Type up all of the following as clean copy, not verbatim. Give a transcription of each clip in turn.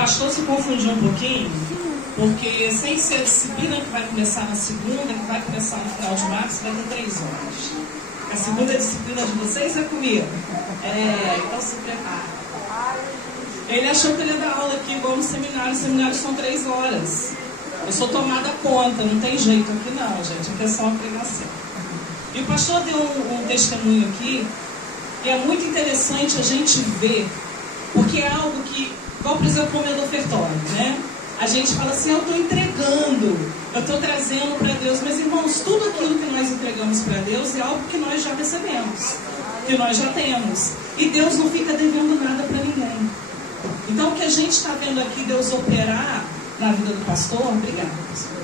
pastor se confundiu um pouquinho, porque sem ser a disciplina que vai começar na segunda, que vai começar no final de março, vai ter 3 horas. A segunda disciplina de vocês é comigo. Então se prepara. Ele achou que ele ia dar aula aqui igual no seminário. Os seminários são 3 horas. Eu sou tomada conta, não tem jeito aqui não, gente. Aqui é só uma pregação. E o pastor deu um testemunho aqui, e é muito interessante a gente ver, porque é algo que, igual por exemplo o meu do ofertório, né? A gente fala assim, eu estou entregando, eu estou trazendo para Deus. Mas irmãos, tudo aquilo que nós entregamos para Deus é algo que nós já recebemos, que nós já temos. E Deus não fica devendo nada para ninguém. Então o que a gente está vendo aqui, Deus operar na vida do pastor, obrigada, pastor,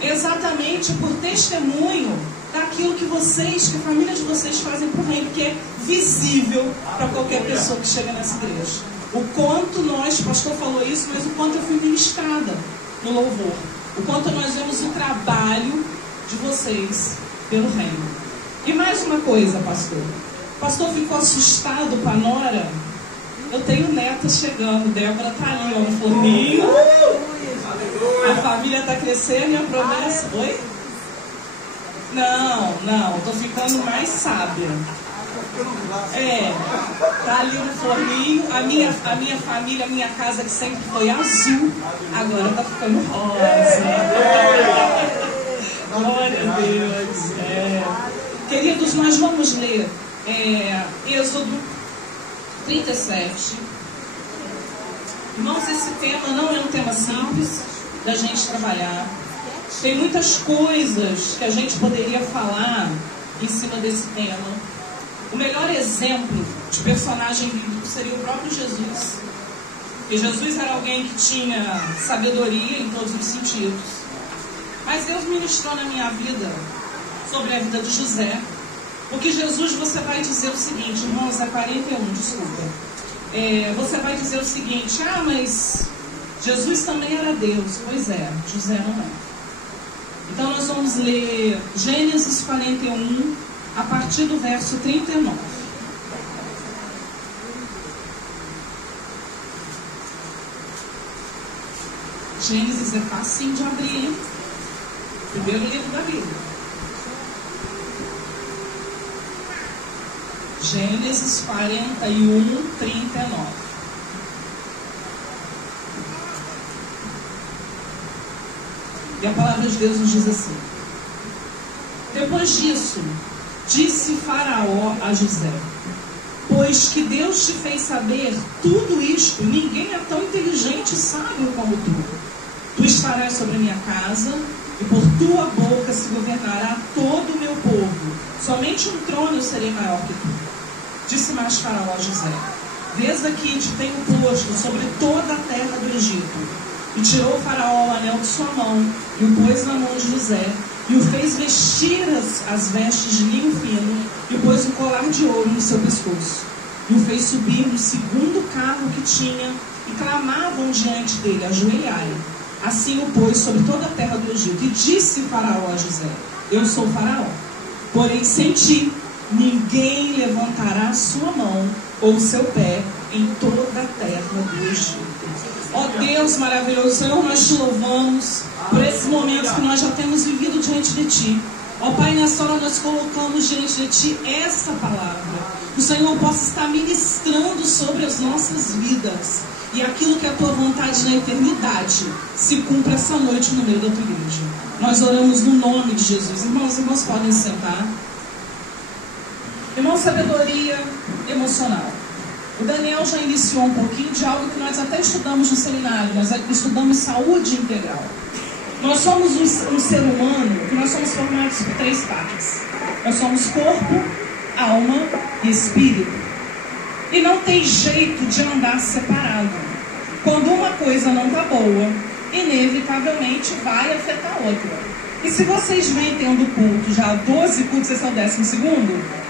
exatamente por testemunho daquilo que vocês, que a família de vocês fazem para o reino, que é visível para qualquer pessoa que chega nessa igreja. O quanto nós, o pastor falou isso, mas o quanto eu fui ministrada no louvor. O quanto nós vemos o trabalho de vocês pelo reino. E mais uma coisa, pastor. O pastor ficou assustado com a nora. Eu tenho netas chegando. Débora está ali, ó, no forninho. A família está crescendo e a promessa... Oi? Não, estou ficando mais sábia. Tá ali no forninho. A minha família, a minha casa que sempre foi azul, agora tá ficando rosa. Glória a Deus. Queridos, nós vamos ler Êxodo 37. Irmãos, esse tema não é um tema simples da gente trabalhar. Tem muitas coisas que a gente poderia falar em cima desse tema. O melhor exemplo de personagem bíblico seria o próprio Jesus. Porque Jesus era alguém que tinha sabedoria em todos os sentidos. Mas Deus ministrou na minha vida sobre a vida de José. Porque Jesus, você vai dizer o seguinte, irmãos, é 41, desculpa. Você vai dizer o seguinte, mas Jesus também era Deus. Pois é, José não é. Então nós vamos ler Gênesis 41, a partir do verso 39. Gênesis é facinho de abrir, hein? Primeiro livro da Bíblia. Gênesis 41, 39. E a palavra de Deus nos diz assim: depois disso, disse Faraó a José: pois que Deus te fez saber tudo isto, ninguém é tão inteligente e sábio como tu. Tu estarás sobre a minha casa, e por tua boca se governará todo o meu povo. Somente um trono eu serei maior que tu. Disse mais Faraó a José: desde aqui te tenho posto sobre toda a terra do Egito. E tirou Faraó o anel de sua mão, e o pôs na mão de José, e o fez vestir as vestes de linho fino, e pôs um colar de ouro no seu pescoço. E o fez subir no segundo carro que tinha, e clamavam diante dele: ajoelhai. Assim o pôs sobre toda a terra do Egito. E disse Faraó a José: eu sou Faraó, porém sem ti ninguém levantará sua mão ou seu pé em toda a terra do Egito. Ó Deus maravilhoso, Senhor, nós te louvamos por esses momentos que nós já temos vivido diante de Ti. Ó Pai, nessa hora nós colocamos diante de Ti esta palavra. Que o Senhor possa estar ministrando sobre as nossas vidas. E aquilo que é a Tua vontade na eternidade se cumpra essa noite no meio da Tua igreja. Nós oramos no nome de Jesus. Irmãos podem sentar. Irmão, sabedoria emocional. O Daniel já iniciou um pouquinho de algo que nós até estudamos no seminário. Nós estudamos saúde integral. Nós somos um ser humano que nós somos formados por 3 partes. Nós somos corpo, alma e espírito. E não tem jeito de andar separado. Quando uma coisa não está boa, inevitavelmente vai afetar a outra. E se vocês vêm tendo culto, já 12 cultos, esse é o 12º?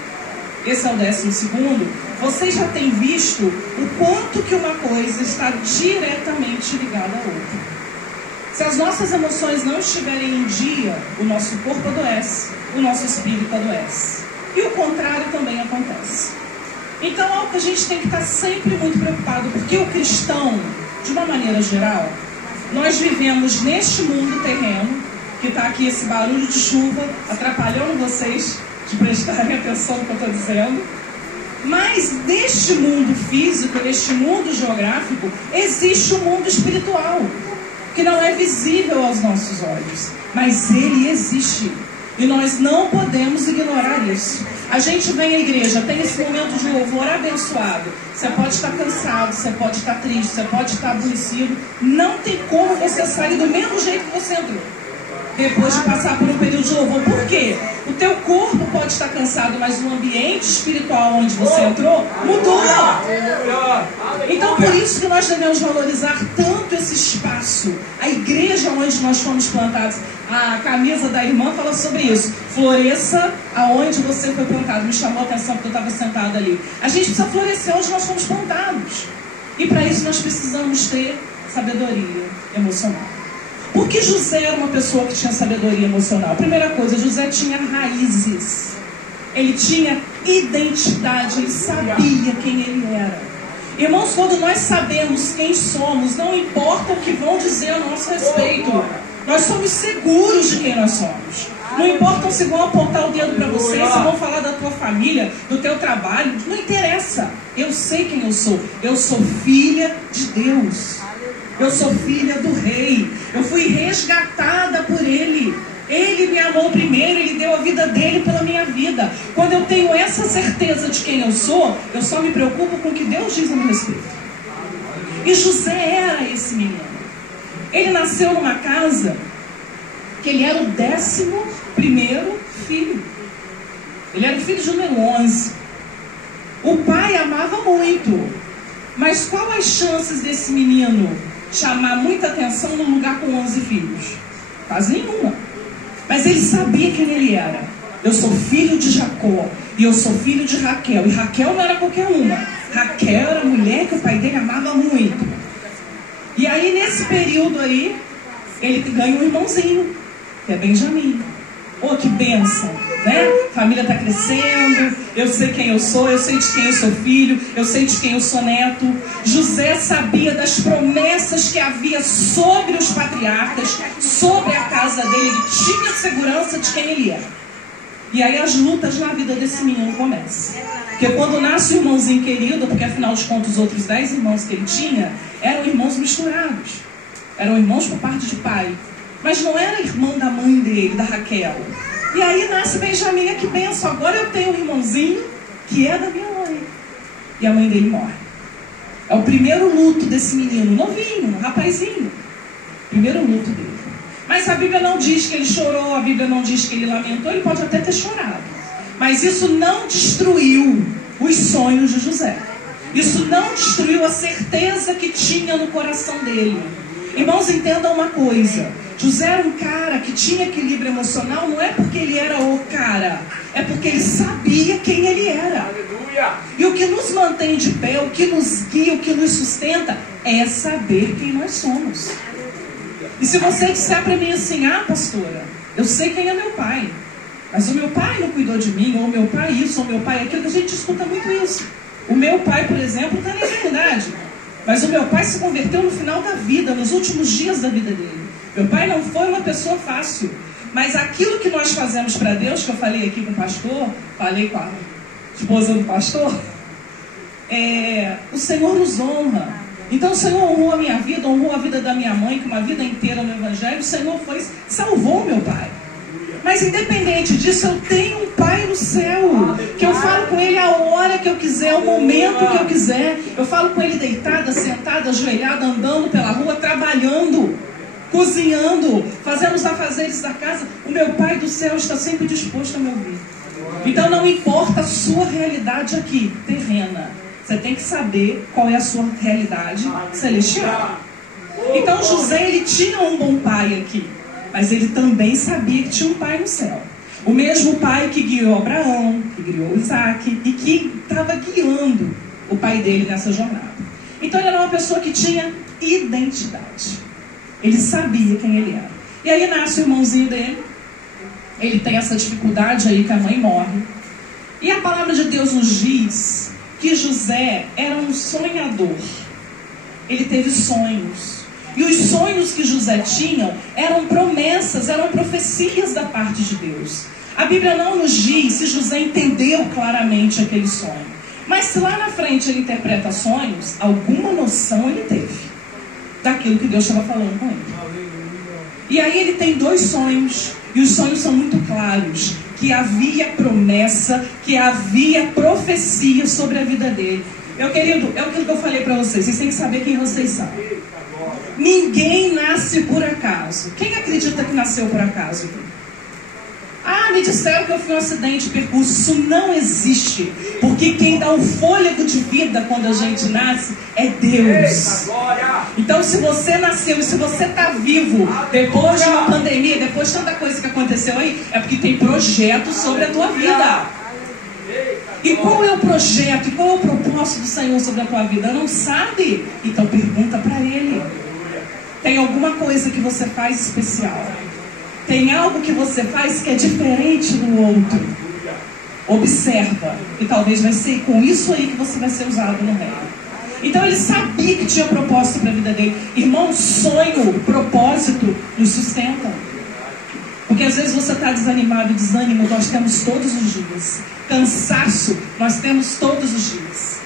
Esse é o 12º. Vocês já têm visto o quanto que uma coisa está diretamente ligada à outra. Se as nossas emoções não estiverem em dia, o nosso corpo adoece, o nosso espírito adoece. E o contrário também acontece. Então é algo que a gente tem que estar sempre muito preocupado, porque o cristão, de uma maneira geral, nós vivemos neste mundo terreno, que está aqui esse barulho de chuva atrapalhando vocês de prestarem atenção no que eu estou dizendo. Mas neste mundo físico, neste mundo geográfico, existe um mundo espiritual, que não é visível aos nossos olhos, mas ele existe. E nós não podemos ignorar isso. A gente vem à igreja, tem esse momento de louvor abençoado. Você pode estar cansado, você pode estar triste, você pode estar aborrecido. Não tem como você sair do mesmo jeito que você entrou, depois de passar por um período de louvor. Por quê? O teu corpo pode estar cansado, mas o ambiente espiritual onde você entrou mudou. Então por isso que nós devemos valorizar tanto esse espaço, a igreja onde nós fomos plantados. A camisa da irmã fala sobre isso. Floresça aonde você foi plantado. Me chamou a atenção porque eu estava sentada ali. A gente precisa florescer onde nós fomos plantados. E para isso nós precisamos ter sabedoria emocional. Porque José era uma pessoa que tinha sabedoria emocional. Primeira coisa, José tinha raízes. Ele tinha identidade, ele sabia quem ele era. Irmãos, quando nós sabemos quem somos, não importa o que vão dizer a nosso respeito. Nós somos seguros de quem nós somos. Não importa se vão apontar o dedo para você, se vão falar da tua família, do teu trabalho, não interessa. Eu sei quem eu sou. Eu sou filha de Deus. Eu sou filha do rei. Eu fui resgatada por ele. Ele me amou primeiro, ele deu a vida dele pela minha vida. Quando eu tenho essa certeza de quem eu sou, eu só me preocupo com o que Deus diz a meu respeito. E José era esse menino. Ele nasceu numa casa que ele era o 11º filho. Ele era o filho de número 11. O pai amava muito. Mas qual as chances desse menino chamar muita atenção num lugar com 11 filhos? Quase nenhuma. Mas ele sabia quem ele era. Eu sou filho de Jacó e eu sou filho de Raquel. E Raquel não era qualquer uma. Raquel era a mulher que o pai dele amava muito. E aí nesse período aí, ele ganha um irmãozinho, que é Benjamim. Oh, que bênção, né? A família está crescendo, eu sei quem eu sou, eu sei de quem eu sou filho, eu sei de quem eu sou neto. José sabia das promessas que havia sobre os patriarcas, sobre a casa dele. Ele tinha segurança de quem ele era. E aí as lutas na vida desse menino começam. Porque quando nasce o irmãozinho querido, porque afinal de contas os outros 10 irmãos que ele tinha eram irmãos misturados. Eram irmãos por parte de pai. Mas não era irmão da mãe dele, da Raquel. E aí nasce Benjamim, que benção. Agora eu tenho um irmãozinho que é da minha mãe. E a mãe dele morre. É o primeiro luto desse menino, novinho, rapazinho. Primeiro luto dele. Mas a Bíblia não diz que ele chorou, a Bíblia não diz que ele lamentou. Ele pode até ter chorado. Mas isso não destruiu os sonhos de José. Isso não destruiu a certeza que tinha no coração dele. Irmãos, entendam uma coisa. José era um cara que tinha equilíbrio emocional, não é porque ele era o cara, é porque ele sabia quem ele era. Aleluia. E o que nos mantém de pé, o que nos guia, o que nos sustenta, é saber quem nós somos. E se você disser para mim assim, ah, pastora, eu sei quem é meu pai, mas o meu pai não cuidou de mim, ou meu pai isso, ou meu pai aquilo, que a gente escuta muito isso. O meu pai, por exemplo, está na eternidade, mas o meu pai se converteu no final da vida, nos últimos dias da vida dele. Meu pai não foi uma pessoa fácil, mas aquilo que nós fazemos para Deus, que eu falei aqui com o pastor, falei com a esposa do pastor, o Senhor nos honra. Então o Senhor honrou a minha vida, honrou a vida da minha mãe, com uma vida inteira no Evangelho. O Senhor salvou meu pai. Mas independente disso, eu tenho um pai no céu, que eu falo com ele a hora que eu quiser, o momento que eu quiser. Eu falo com ele deitada, sentada, ajoelhada, andando pela rua, trabalhando, cozinhando, fazendo os afazeres da casa. O meu pai do céu está sempre disposto a me ouvir. Então não importa a sua realidade aqui, terrena. Você tem que saber qual é a sua realidade celestial. Então José, ele tinha um bom pai aqui, mas ele também sabia que tinha um pai no céu. O mesmo pai que guiou Abraão, que guiou Isaac e que estava guiando o pai dele nessa jornada. Então ele era uma pessoa que tinha identidade. Ele sabia quem ele era. E aí nasce o irmãozinho dele. Ele tem essa dificuldade aí que a mãe morre. E a palavra de Deus nos diz que José era um sonhador. ele teve sonhos. E os sonhos que José tinha eram promessas, eram profecias da parte de Deus. A Bíblia não nos diz se José entendeu claramente aquele sonho. Mas se lá na frente ele interpreta sonhos, alguma noção ele teve daquilo que Deus estava falando com ele. E aí ele tem 2 sonhos, e os sonhos são muito claros, que havia promessa, que havia profecia sobre a vida dele. Meu querido, é aquilo que eu falei para vocês têm que saber quem vocês são. Ninguém nasce por acaso. Quem acredita que nasceu por acaso? Ah, me disseram que eu fui um acidente de percurso. Isso não existe. Porque quem dá o fôlego de vida quando a gente nasce é Deus. Então se você nasceu e se você está vivo depois de uma pandemia, depois de tanta coisa que aconteceu aí, é porque tem projeto sobre a tua vida. E qual é o projeto? E qual é o propósito do Senhor sobre a tua vida? Não sabe? Então pergunta para Ele. Tem alguma coisa que você faz especial? Tem algo que você faz que é diferente do outro? Observa. E talvez vai ser com isso aí que você vai ser usado no reino. Então ele sabia que tinha propósito para a vida dele. Irmão, sonho, propósito nos sustentam. Porque às vezes você está desanimado, e desânimo nós temos todos os dias. Cansaço nós temos todos os dias.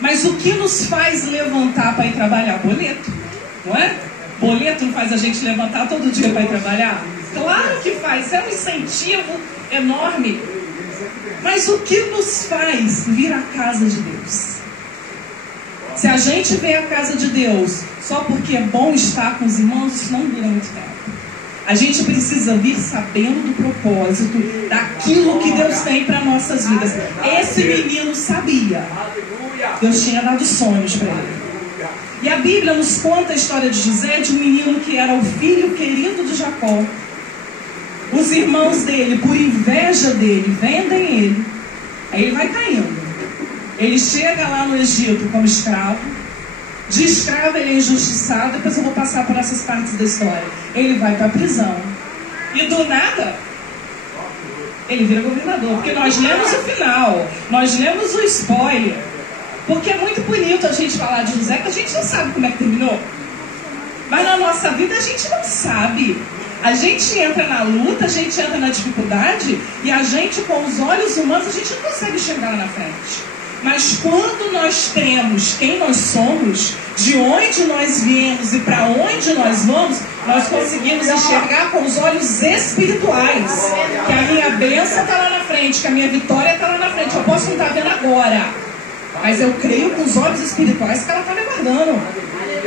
Mas o que nos faz levantar para ir trabalhar? Boleto, não é? Boleto não faz a gente levantar todo dia para ir trabalhar? Claro que faz, é um incentivo enorme. Mas o que nos faz vir à casa de Deus? Se a gente vem à casa de Deus só porque é bom estar com os irmãos, isso não dura muito tempo. A gente precisa vir sabendo do propósito, daquilo que Deus tem para nossas vidas. Esse menino sabia. Deus tinha dado sonhos para ele. E a Bíblia nos conta a história de José, de um menino que era o filho querido de Jacó. Os irmãos dele, por inveja dele, vendem ele. Aí ele vai caindo. Ele chega lá no Egito como escravo. De escravo ele é injustiçado. Depois eu vou passar por essas partes da história. Ele vai para a prisão. E do nada, ele vira governador. Porque nós lemos o final. Nós lemos o spoiler. Porque é muito bonito a gente falar de José, que a gente não sabe como é que terminou. Mas na nossa vida a gente não sabe. A gente entra na luta, a gente entra na dificuldade, e a gente, com os olhos humanos, a gente não consegue chegar lá na frente. Mas quando nós temos quem nós somos, de onde nós viemos e para onde nós vamos, nós conseguimos enxergar com os olhos espirituais. Que a minha bênção está lá na frente, que a minha vitória está lá na frente. Eu posso não estar vendo agora, mas eu creio com os olhos espirituais que ela está me aguardando.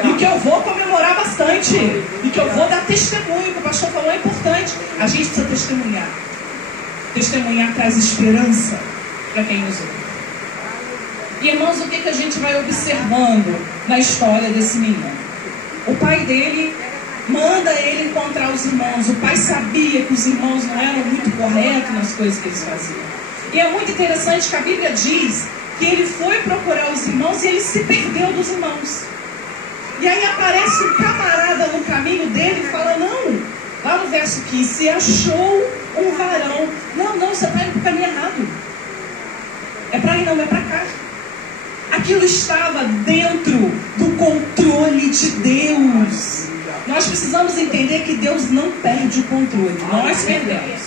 E que eu vou comemorar bastante. E que eu vou dar testemunho. Que o pastor falou é importante. A gente precisa testemunhar. Testemunhar traz esperança para quem nos ouve. E irmãos, o que a gente vai observando na história desse menino? O pai dele manda ele encontrar os irmãos. O pai sabia que os irmãos não eram muito corretos nas coisas que eles faziam. E é muito interessante que a Bíblia diz que ele foi procurar os irmãos e ele se perdeu dos irmãos. E aí aparece um camarada no caminho dele e fala, não, lá no verso 15, se achou um varão. Não, você está indo para o caminho errado. É para ir não, é para cá. Aquilo estava dentro do controle de Deus. Nós precisamos entender que Deus não perde o controle. Nós perdemos.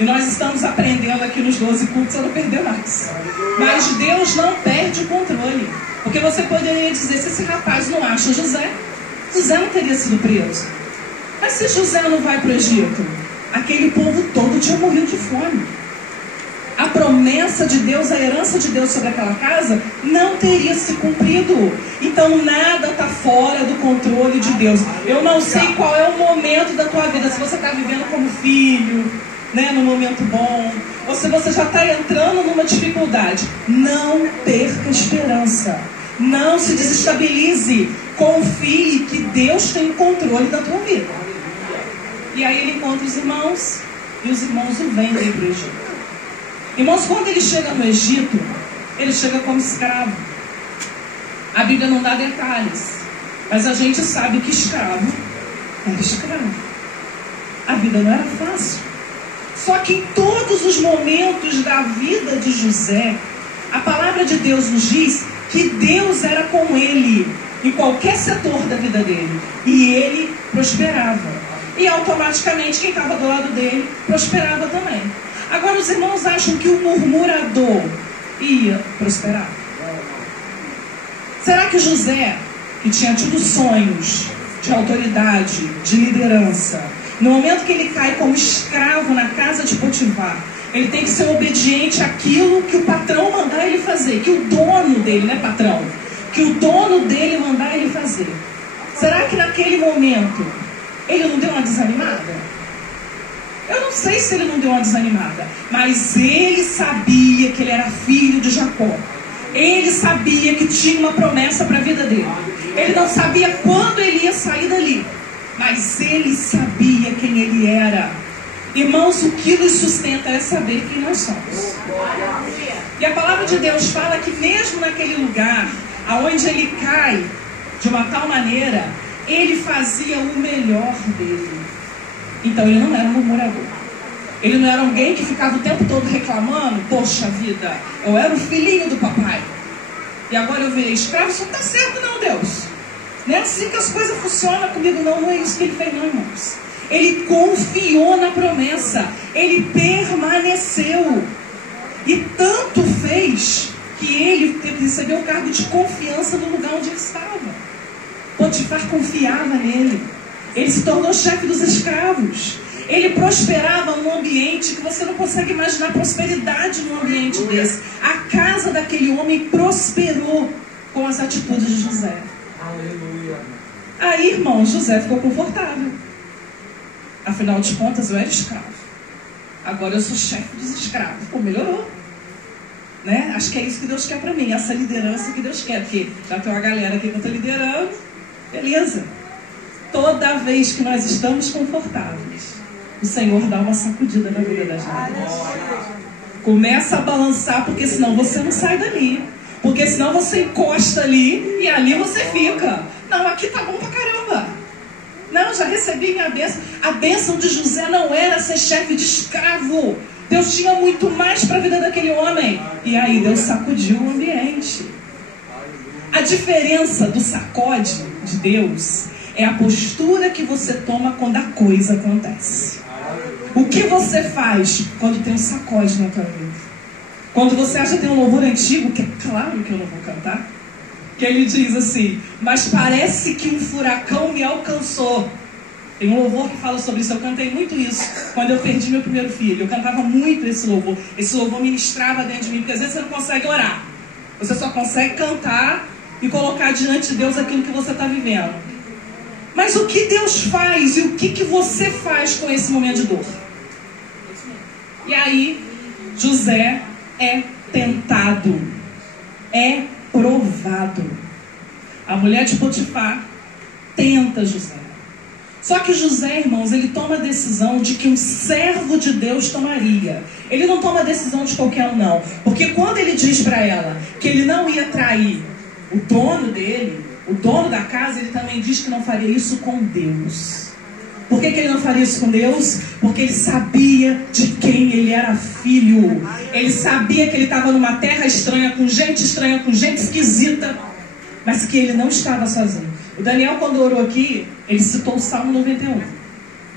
E nós estamos aprendendo aqui nos 12 cultos a não perder mais. Mas Deus não perde o controle. Porque você poderia dizer, se esse rapaz não acha José, José não teria sido preso. Mas se José não vai para o Egito, aquele povo todo tinha morrido de fome. A promessa de Deus, a herança de Deus sobre aquela casa não teria se cumprido. Então nada está fora do controle de Deus. Eu não sei qual é o momento da tua vida, se você está vivendo como filho, né, num momento bom, ou se você já está entrando numa dificuldade. Não perca a esperança. Não se desestabilize. Confie que Deus tem o controle da tua vida. E aí ele encontra os irmãos, e os irmãos o vendem para o Egito. Irmãos, quando ele chega no Egito, ele chega como escravo. A Bíblia não dá detalhes, mas a gente sabe que escravo era escravo. A vida não era fácil. Só que em todos os momentos da vida de José, a palavra de Deus nos diz que Deus era com ele. em qualquer setor da vida dele. E ele prosperava. E automaticamente quem estava do lado dele prosperava também. Agora os irmãos acham que o murmurador ia prosperar? Será que José, que tinha tido sonhos de autoridade, de liderança, no momento que ele cai como escravo na casa de Potifar, ele tem que ser obediente àquilo que o patrão mandar ele fazer, que o dono dele, não é patrão, que o dono dele mandar ele fazer? Será que naquele momento ele não deu uma desanimada? Eu não sei se ele não deu uma desanimada, mas ele sabia que ele era filho de Jacó. Ele sabia que tinha uma promessa para a vida dele. Ele não sabia quando ele ia sair dali, mas ele sabia quem ele era. Irmãos, o que nos sustenta é saber quem nós somos. E a palavra de Deus fala que mesmo naquele lugar aonde ele cai de uma tal maneira, ele fazia o melhor dele. Então ele não era um murmurador. Ele não era alguém que ficava o tempo todo reclamando: poxa vida, eu era o filhinho do papai e agora eu virei escravo. Isso não está certo não, Deus. Não é assim que as coisas funcionam comigo não. Não é isso que ele fez não, irmãos. Ele confiou na promessa. Ele permaneceu. E tanto fez que ele recebeu o cargo de confiança no lugar onde ele estava. Potifar confiava nele. Ele se tornou chefe dos escravos. Ele prosperava num ambiente que você não consegue imaginar prosperidade num ambiente desse. A casa daquele homem prosperou com as atitudes de José. Aleluia. Aí, irmão, José ficou confortável. Afinal de contas, eu era escravo. Agora eu sou chefe dos escravos. Pô, melhorou. Né? Acho que é isso que Deus quer para mim. Essa liderança que Deus quer. Porque já tem uma galera aqui que eu estou liderando. Beleza. Toda vez que nós estamos confortáveis, o Senhor dá uma sacudida na vida da gente. Começa a balançar, porque senão você não sai dali. Porque senão você encosta ali e ali você fica. Não, aqui tá bom pra caramba. Não, já recebi minha bênção. A bênção de José não era ser chefe de escravo. Deus tinha muito mais para a vida daquele homem. E aí Deus sacudiu o ambiente. A diferença do sacode de Deus é a postura que você toma quando a coisa acontece. O que você faz quando tem um sacode na tua vida? Quando você acha que tem um louvor antigo, que é claro que eu não vou cantar, que ele diz assim: mas parece que um furacão me alcançou. Tem um louvor que fala sobre isso. Eu cantei muito isso quando eu perdi meu primeiro filho. Eu cantava muito esse louvor. Esse louvor ministrava dentro de mim, porque às vezes você não consegue orar. Você só consegue cantar e colocar diante de Deus aquilo que você está vivendo. Mas o que Deus faz e o que você faz com esse momento de dor? E aí, José é tentado, é provado. A mulher de Potifar tenta José. Só que José, irmãos, ele toma a decisão de que um servo de Deus tomaria. Ele não toma a decisão de qualquer um, não. Porque quando ele diz para ela que ele não ia trair o dono dele, o dono da casa, ele também diz que não faria isso com Deus. Por que ele não faria isso com Deus? Porque ele sabia de quem ele era filho. Ele sabia que ele estava numa terra estranha, com gente esquisita, mas que ele não estava sozinho. O Daniel, quando orou aqui, ele citou o Salmo 91.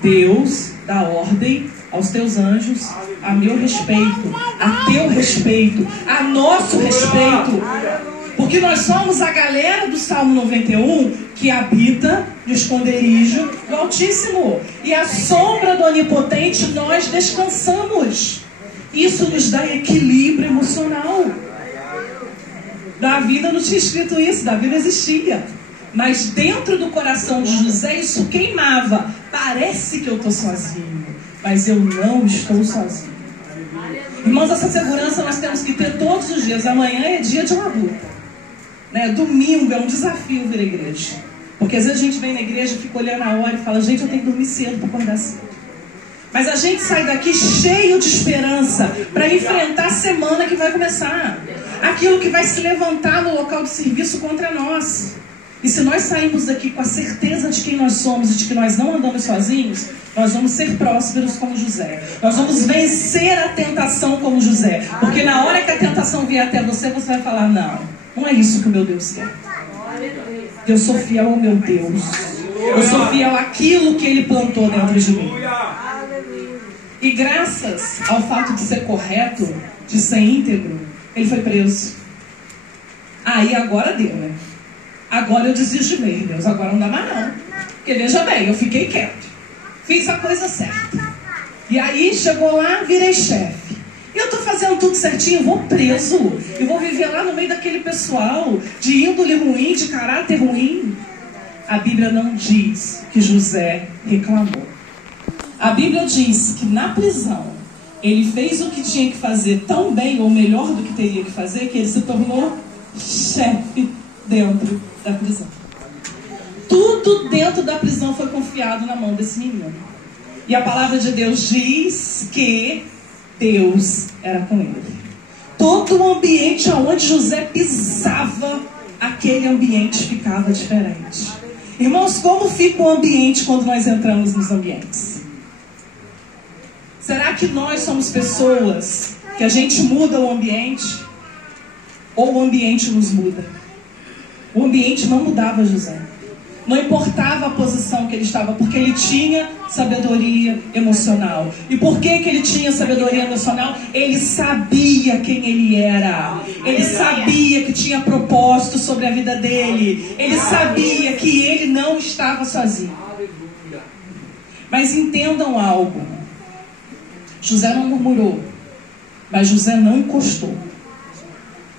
Deus dá ordem aos teus anjos a meu respeito, a teu respeito, a nosso respeito. Porque nós somos a galera do Salmo 91 que habita no esconderijo do Altíssimo. E à sombra do Onipotente nós descansamos. Isso nos dá equilíbrio emocional. Davi não tinha escrito isso, Davi não existia. Mas dentro do coração de José isso queimava. Parece que eu estou sozinho, mas eu não estou sozinho. Irmãos, essa segurança nós temos que ter todos os dias. Amanhã é dia de uma luta, né? Domingo é um desafio vir à igreja. Porque às vezes a gente vem na igreja, fica olhando a hora e fala: gente, eu tenho que dormir cedo para acordar cedo. Mas a gente sai daqui cheio de esperança para enfrentar a semana que vai começar. Aquilo que vai se levantar no local de serviço contra nós. E se nós sairmos daqui com a certeza de quem nós somos e de que nós não andamos sozinhos, nós vamos ser prósperos como José. Nós vamos vencer a tentação como José. Porque na hora que a tentação vier até você, você vai falar: não, não é isso que o meu Deus quer. Eu sou fiel ao meu Deus. Eu sou fiel àquilo que Ele plantou dentro de mim. E graças ao fato de ser correto, de ser íntegro, ele foi preso. Aí agora deu, né? Agora eu desisto mesmo, Deus. Agora não dá mais não. Porque veja bem, eu fiquei quieto. Fiz a coisa certa. E aí chegou lá, virei chefe. E eu tô fazendo tudo certinho, vou preso. E vou viver lá no meio daquele pessoal de índole ruim, de caráter ruim. A Bíblia não diz que José reclamou. A Bíblia diz que na prisão ele fez o que tinha que fazer tão bem, ou melhor do que teria que fazer, que ele se tornou chefe dentro da prisão. Tudo dentro da prisão foi confiado na mão desse menino. E a palavra de Deus diz que Deus era com ele. Todo o ambiente onde José pisava, aquele ambiente ficava diferente. Irmãos, como fica o ambiente quando nós entramos nos ambientes? Será que nós somos pessoas que a gente muda o ambiente? Ou o ambiente nos muda? O ambiente não mudava José. Não importava a posição que ele estava, porque ele tinha sabedoria emocional. E por que ele tinha sabedoria emocional? Ele sabia quem ele era. Ele sabia que tinha propósito sobre a vida dele. Ele sabia que ele não estava sozinho. Mas entendam algo. José não murmurou, mas José não encostou.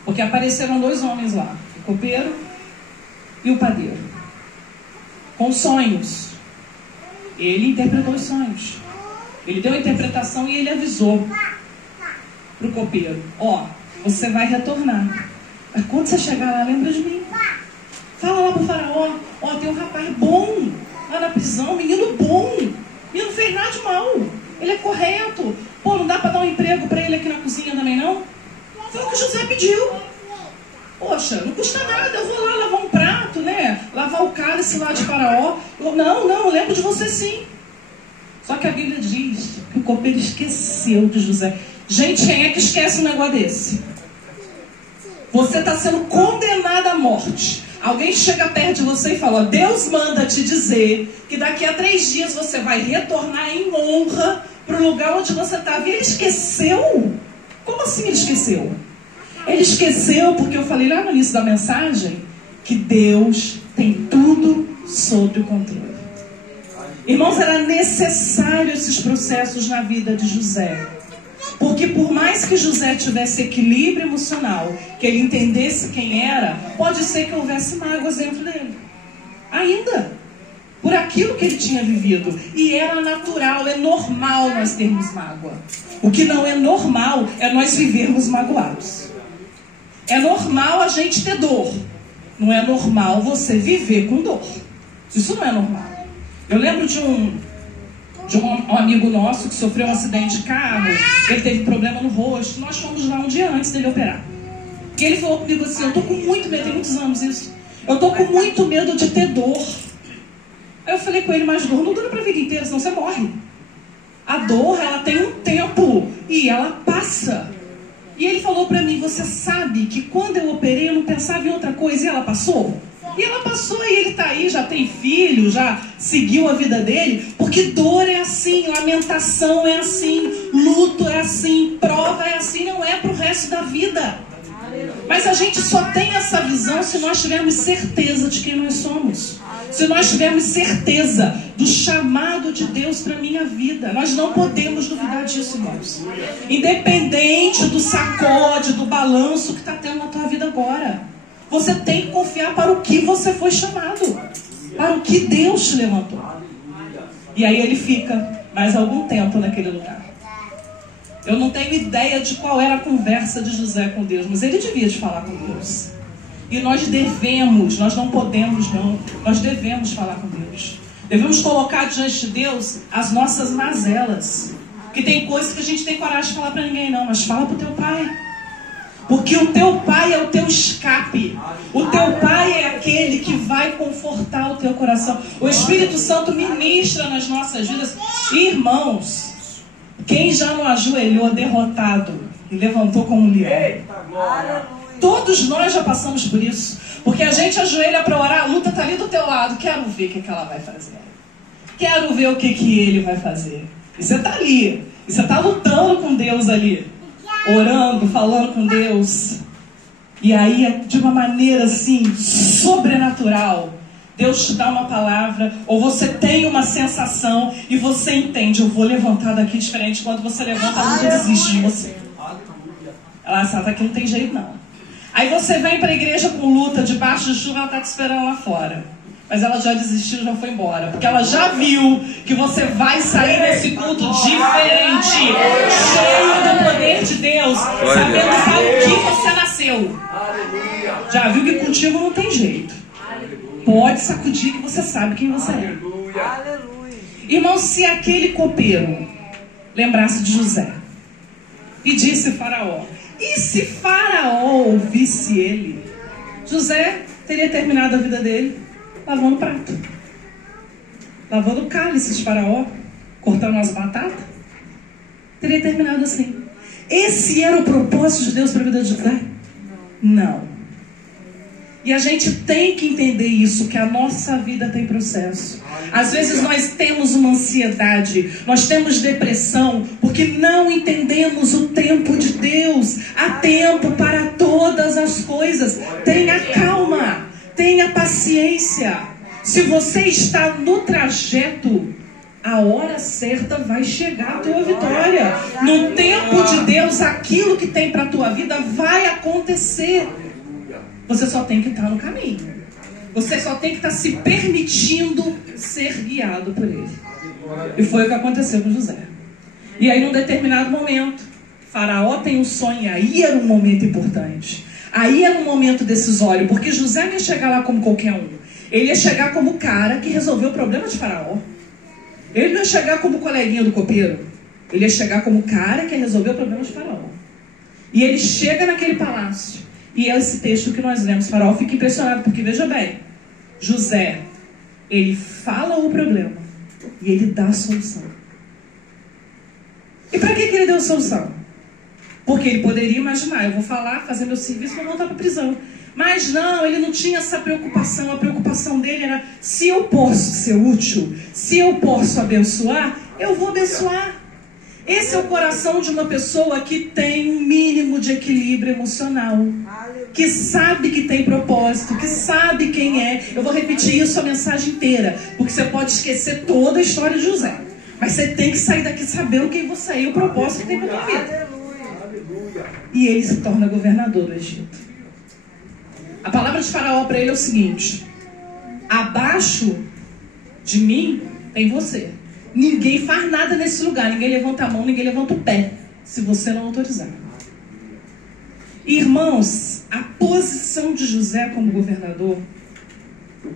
Porque apareceram dois homens lá, o copeiro e o padeiro, com sonhos. Ele interpretou os sonhos. Ele deu a interpretação e ele avisou para o copeiro: ó, você vai retornar. Mas quando você chegar lá, lembra de mim. Fala lá para o faraó: ó, tem um rapaz bom lá na prisão, menino bom. Ele não fez nada de mal. Ele é correto. Pô, não dá para dar um emprego para ele aqui na cozinha também, não? Foi o que José pediu. Poxa, não custa nada, eu vou lá lavar um prato, né? Lavar o cálice lá de faraó. Não, eu lembro de você sim. Só que a Bíblia diz que o copeiro esqueceu de José. Gente, quem é que esquece um negócio desse? Você está sendo condenado à morte. Alguém chega perto de você e fala: Deus manda te dizer que daqui a 3 dias você vai retornar em honra para o lugar onde você estava. E ele esqueceu? Como assim ele esqueceu? Ele esqueceu porque eu falei lá no início da mensagem que Deus tem tudo sob o controle. Irmãos, era necessário esses processos na vida de José. Porque por mais que José tivesse equilíbrio emocional, que ele entendesse quem era, pode ser que houvesse mágoas dentro dele. Ainda. Por aquilo que ele tinha vivido. E era natural, é normal nós termos mágoa. O que não é normal é nós vivermos magoados. É normal a gente ter dor. Não é normal você viver com dor. Isso não é normal. Eu lembro de um amigo nosso que sofreu um acidente de carro. Ele teve problema no rosto. Nós fomos lá um dia antes dele operar. E ele falou comigo assim: eu tô com muito medo, tem muitos anos isso. Eu tô com muito medo de ter dor. Aí eu falei com ele: mas dor não dura pra vida inteira, senão você morre. A dor, ela tem um tempo e ela passa. E ele falou pra mim: você sabe que quando eu operei eu não pensava em outra coisa e ela passou? E ela passou e ele tá aí, já tem filho, já seguiu a vida dele. Porque dor é assim, lamentação é assim, luto é assim, prova é assim, não é pro resto da vida. Mas a gente só tem essa visão se nós tivermos certeza de quem nós somos. Se nós tivermos certeza do chamado de Deus para a minha vida. Nós não podemos duvidar disso, irmãos. Independente do sacode, do balanço que está tendo na tua vida agora. Você tem que confiar para o que você foi chamado. Para o que Deus te levantou. E aí ele fica mais algum tempo naquele lugar. Eu não tenho ideia de qual era a conversa de José com Deus, mas ele devia de falar com Deus. E nós devemos, nós não podemos não, nós devemos falar com Deus. Devemos colocar diante de Deus as nossas mazelas. Porque tem coisas que a gente tem coragem de falar para ninguém não, mas fala para o teu pai. Porque o teu pai é o teu escape. O teu pai é aquele que vai confortar o teu coração. O Espírito Santo ministra nas nossas vidas. Irmãos, quem já não ajoelhou derrotado e levantou como um leão? Todos nós já passamos por isso. Porque a gente ajoelha para orar, a luta está ali do teu lado. Quero ver o que ela vai fazer. Quero ver o que ele vai fazer. E você está ali. E você está lutando com Deus ali. Orando, falando com Deus. E aí, de uma maneira assim, sobrenatural, Deus te dá uma palavra, ou você tem uma sensação e você entende, eu vou levantar daqui diferente. Quando você levanta, a luta desiste de você. Ela sabe, aqui não tem jeito não. Aí você vem para a igreja com luta, debaixo de chuva, ela está te esperando lá fora. Mas ela já desistiu, já foi embora. Porque ela já viu que você vai sair desse culto diferente, cheio do poder de Deus, sabendo para o que você nasceu. Já viu que contigo não tem jeito. Pode sacudir que você sabe quem você é. Irmão, se aquele copeiro lembrasse de José e disse a Faraó, e se Faraó ouvisse ele, José teria terminado a vida dele lavando prato, lavando o cálice de Faraó, cortando as batatas. Teria terminado assim. Esse era o propósito de Deus para a vida de José? Não. E a gente tem que entender isso, que a nossa vida tem processo. Às vezes nós temos uma ansiedade, nós temos depressão, porque não entendemos o tempo de Deus. Há tempo para todas as coisas. Tenha calma, tenha paciência. Se você está no trajeto, a hora certa vai chegar a tua vitória. No tempo de Deus, aquilo que tem para a tua vida vai acontecer. Você só tem que estar no caminho. Você só tem que estar se permitindo ser guiado por ele. E foi o que aconteceu com José. E aí, num determinado momento, Faraó tem um sonho. E aí era um momento importante. Aí era um momento decisório. Porque José não ia chegar lá como qualquer um. Ele ia chegar como o cara que resolveu o problema de Faraó. Ele não ia chegar como o coleguinha do copeiro. Ele ia chegar como o cara que resolveu o problema de Faraó. E ele chega naquele palácio. E é esse texto que nós lemos. Faraó fica impressionado, porque veja bem, José, ele fala o problema e ele dá a solução. E para que ele deu a solução? Porque ele poderia imaginar, eu vou falar, fazer meu serviço e vou voltar para a prisão. Mas não, ele não tinha essa preocupação. A preocupação dele era, se eu posso ser útil, se eu posso abençoar, eu vou abençoar. Esse é o coração de uma pessoa que tem um mínimo de equilíbrio emocional, que sabe que tem propósito, que sabe quem é. Eu vou repetir isso a mensagem inteira, porque você pode esquecer toda a história de José, mas você tem que sair daqui sabendo quem você é e o propósito que tem para a tua vida. E ele se torna governador do Egito. A palavra de Faraó para ele é o seguinte: abaixo de mim tem você. Ninguém faz nada nesse lugar. Ninguém levanta a mão, ninguém levanta o pé, se você não autorizar. Irmãos, a posição de José como governador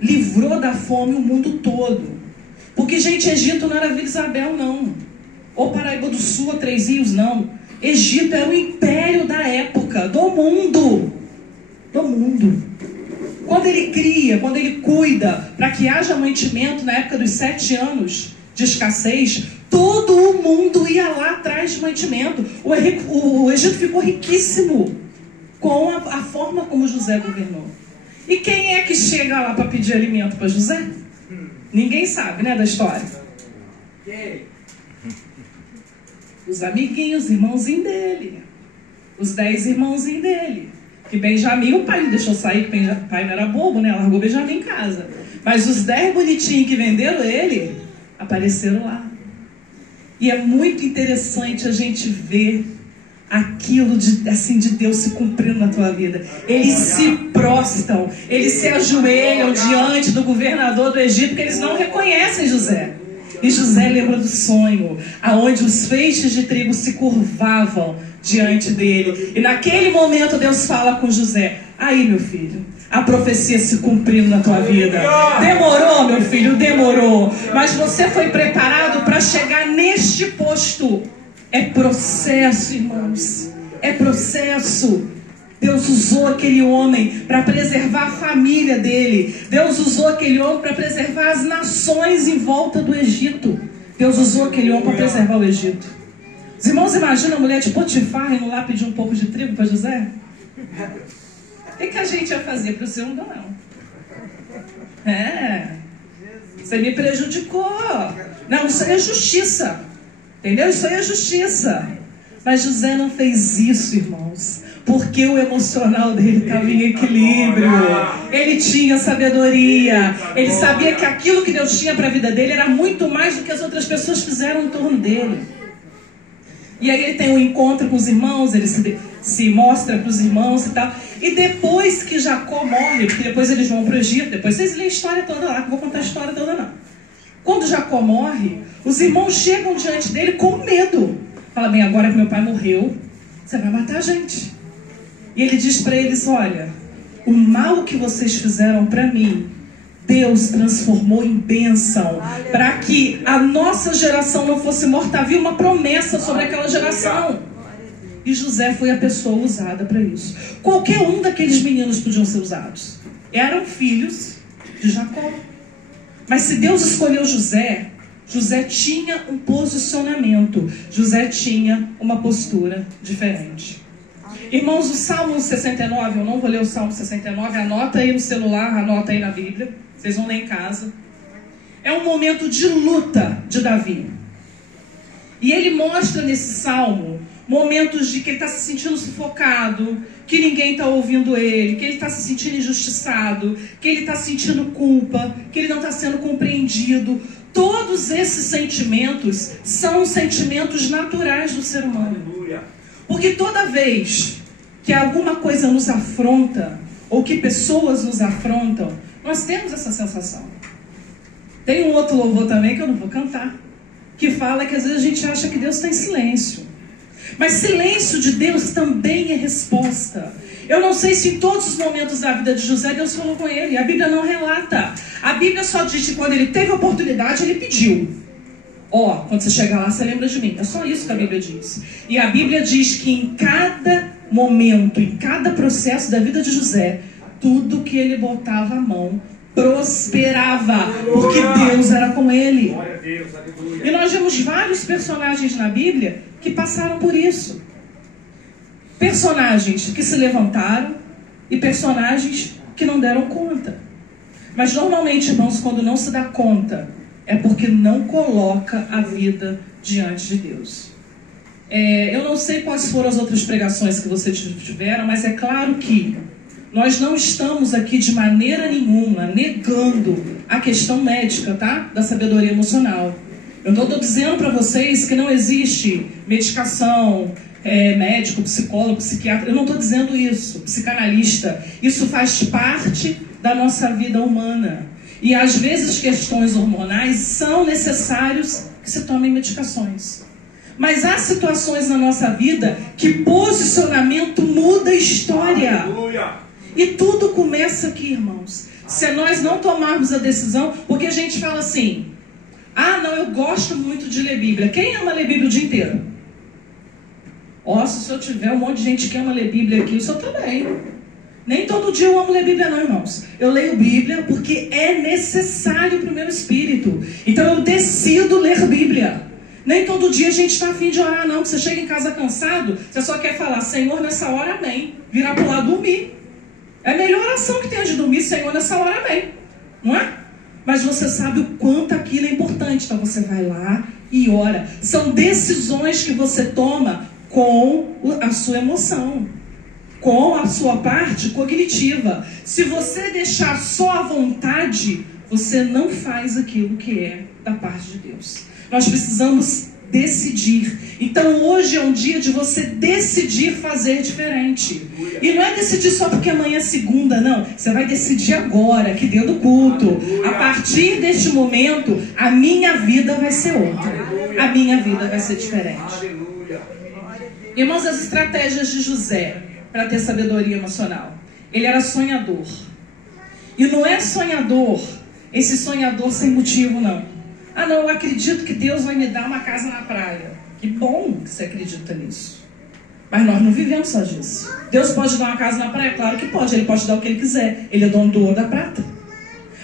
livrou da fome o mundo todo. Porque, gente, Egito não era Vila Isabel, não. Ou Paraíba do Sul, ou Três Rios, não. Egito era o império da época, do mundo. Do mundo. Quando ele cria, quando ele cuida, para que haja mantimento na época dos 7 anos de escassez, todo o mundo ia lá atrás de mantimento. O Egito ficou riquíssimo com a forma como José governou. E quem é que chega lá para pedir alimento para José? Ninguém sabe, né, da história. Os amiguinhos, os irmãozinhos dele. Os 10 irmãozinhos dele. Que Benjamim, o pai não deixou sair, que o pai não era bobo, né? Largou Benjamim em casa. Mas os 10 bonitinhos que venderam ele apareceram lá. E é muito interessante a gente ver aquilo de Deus se cumprindo na tua vida. Eles se prostram, eles se ajoelham diante do governador do Egito, porque eles não reconhecem José. E José lembra do sonho, aonde os feixes de trigo se curvavam diante dele. E naquele momento Deus fala com José: aí, meu filho, a profecia se cumprindo na tua vida. Demorou, meu filho, demorou. Mas você foi preparado para chegar neste posto. É processo, irmãos. É processo. Deus usou aquele homem para preservar a família dele. Deus usou aquele homem para preservar as nações em volta do Egito. Deus usou aquele homem para preservar o Egito. Os irmãos imaginam a mulher de Potifar indo lá pedir um pouco de trigo para José? O que a gente ia fazer para o seu não? Você me prejudicou. Não, isso aí é justiça. Entendeu? Isso aí é justiça. Mas José não fez isso, irmãos, porque o emocional dele estava em equilíbrio. Ele tinha sabedoria. Ele sabia que aquilo que Deus tinha para a vida dele era muito mais do que as outras pessoas fizeram em torno dele. E aí ele tem um encontro com os irmãos, ele se mostra para os irmãos e tal. E depois que Jacó morre, porque depois eles vão para o Egito, depois vocês leem a história toda lá, que eu vou contar a história toda não. Quando Jacó morre, os irmãos chegam diante dele com medo. Fala, bem, agora que meu pai morreu, você vai matar a gente. E ele diz para eles, olha, o mal que vocês fizeram para mim, Deus transformou em bênção, para que a nossa geração não fosse morta. Havia uma promessa sobre aquela geração. E José foi a pessoa usada para isso. Qualquer um daqueles meninos podiam ser usados. Eram filhos de Jacó. Mas se Deus escolheu José, José tinha um posicionamento. José tinha uma postura diferente. Irmãos, o Salmo 69, eu não vou ler o Salmo 69, anota aí no celular, anota aí na Bíblia. Vocês vão ler em casa. É um momento de luta de Davi. E ele mostra nesse salmo momentos de que ele está se sentindo sufocado, que ninguém está ouvindo ele, que ele está se sentindo injustiçado, que ele está sentindo culpa, que ele não está sendo compreendido. Todos esses sentimentos são sentimentos naturais do ser humano. Porque toda vez que alguma coisa nos afronta, ou que pessoas nos afrontam, nós temos essa sensação. Tem um outro louvor também que eu não vou cantar, que fala que às vezes a gente acha que Deus está em silêncio. Mas silêncio de Deus também é resposta. Eu não sei se em todos os momentos da vida de José Deus falou com ele. A Bíblia não relata. A Bíblia só diz que quando ele teve a oportunidade, ele pediu. Quando você chegar lá, você lembra de mim. É só isso que a Bíblia diz. E a Bíblia diz que em cada momento, em cada processo da vida de José, tudo que ele botava a mão prosperava, porque Deus era com ele. E nós vemos vários personagens na Bíblia que passaram por isso. Personagens que se levantaram e personagens que não deram conta. Mas normalmente, irmãos, quando não se dá conta, é porque não coloca a vida diante de Deus. Eu não sei quais foram as outras pregações que vocês tiveram, mas é claro que nós não estamos aqui de maneira nenhuma negando a questão médica, tá? Da sabedoria emocional. Eu não estou dizendo para vocês que não existe medicação, médico, psicólogo, psiquiatra. Eu não estou dizendo isso, psicanalista. Isso faz parte da nossa vida humana. E às vezes questões hormonais são necessários que se tomem medicações. Mas há situações na nossa vida que posicionamento muda a história. Aleluia. E tudo começa aqui, irmãos. Se nós não tomarmos a decisão, porque a gente fala assim, não, eu gosto muito de ler Bíblia. Quem ama ler Bíblia o dia inteiro? Se eu tiver um monte de gente que ama ler Bíblia aqui, eu sou também. Nem todo dia eu amo ler Bíblia não, irmãos. Eu leio Bíblia porque é necessário para o meu espírito. Então eu decido ler Bíblia. Nem todo dia a gente está a fim de orar não. Porque você chega em casa cansado, você só quer falar, Senhor, nessa hora, amém. Virar para o lado, dormir. É a melhor oração que tem de dormir, Senhor, nessa hora, amém. Não é? Mas você sabe o quanto aquilo é importante. Então você vai lá e ora. São decisões que você toma com a sua emoção, com a sua parte cognitiva. Se você deixar só a vontade, você não faz aquilo que é da parte de Deus. Nós precisamos decidir. Então hoje é um dia de você decidir fazer diferente. E não é decidir só porque amanhã é segunda, não. Você vai decidir agora, aqui dentro do culto. A partir deste momento, a minha vida vai ser outra. A minha vida vai ser diferente. Irmãos, as estratégias de José para ter sabedoria emocional. Ele era sonhador. E não é sonhador, esse sonhador sem motivo, não. Não, eu acredito que Deus vai me dar uma casa na praia. Que bom que você acredita nisso. Mas nós não vivemos só disso. Deus pode dar uma casa na praia? Claro que pode. Ele pode dar o que Ele quiser. Ele é dono do ouro da prata.